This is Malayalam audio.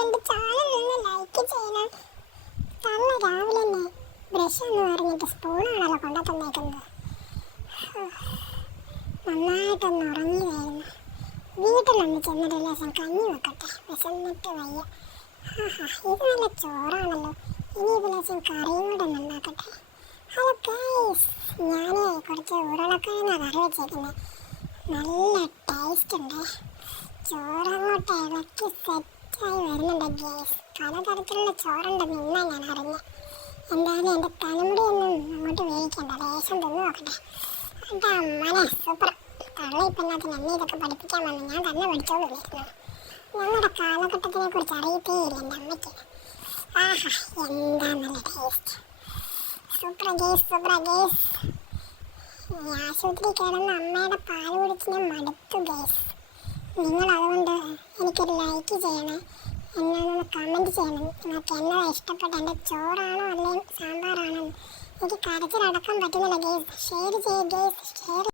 എന്റെ ചാനലൊന്ന് ലൈക്ക് ചെയ്യണം. തള്ള രാവിലെ തന്നെ ബ്രഷ് എന്ന് പറഞ്ഞിട്ട് സ്പൂണാണല്ലോ കൊണ്ടു തന്നേക്കുന്നത് നന്നായിട്ടൊന്ന് ഉറങ്ങിയതായിരുന്നു വീട്ടിലൊന്ന് ചെന്നിട്ട് ലേശം കഞ്ഞി വെക്കട്ടെ. വിശന്നിട്ട് വയ്യ. ഇത് നല്ല ചോറാണല്ലോ. ഇനി ഇത് ലേശം കറിയും കൂടെ നന്നാക്കട്ടെ ഹലോ ഗൈസ് ഞാൻ കുറച്ച് ഉരുളക്കിഴങ്ങ കറി വെച്ചേക്കുന്നത് നല്ല ടേസ്റ്റ് ഉണ്ട്. ചോറങ്ങോട്ട് ഇളക്കി സെറ്റായി വരുന്നുണ്ട് ഗൈസ്. പലതരത്തിലുള്ള ചോറുണ്ടെന്ന് ഇന്നാ ഞാൻ അറിഞ്ഞത് എന്തായാലും എന്റെ തലമുടിയൊന്നും അങ്ങോട്ട് വേവിക്കണ്ട. ലേശം തിന്നു നോക്കട്ടെ. എന്റെ അമ്മനെ സൂപ്പർ തള്ളി ഇപ്പം എന്നാത്തിന് എന്നെ ഇതൊക്കെ പഠിപ്പിക്കാൻ വന്നു ഞാൻ തന്നെ പഠിച്ചോളൂ വരുന്നത് ഞങ്ങളുടെ കാലഘട്ടത്തിനെ കുറിച്ച് അറിയത്തേ ഇല്ല എന്റെ അമ്മയ്ക്ക്. ആഹാ എന്താ നല്ല taste super guys super guys. ആശുപത്രി കിടന്ന് അമ്മയുടെ പാൽ കുടിച്ച് ഞാൻ മടുത്തു ഗേസ്. നിങ്ങൾ അതുകൊണ്ട് എനിക്കൊരു ലൈക്ക് ചെയ്യണേ. എന്നൊന്ന് കമന്റ് ചെയ്യണം. നിങ്ങൾക്ക് എന്നതാ ഇഷ്ടപ്പെട്ട എന്റെ ചോറാണോ അല്ലെങ്കിൽ സാമ്പാറാണോ? എനിക്ക് കരച്ചിലടക്കാൻ പറ്റുന്നില്ല ഗേസ് ഷെയർ ചെയ്യുക ഗേസ് ഷെയർ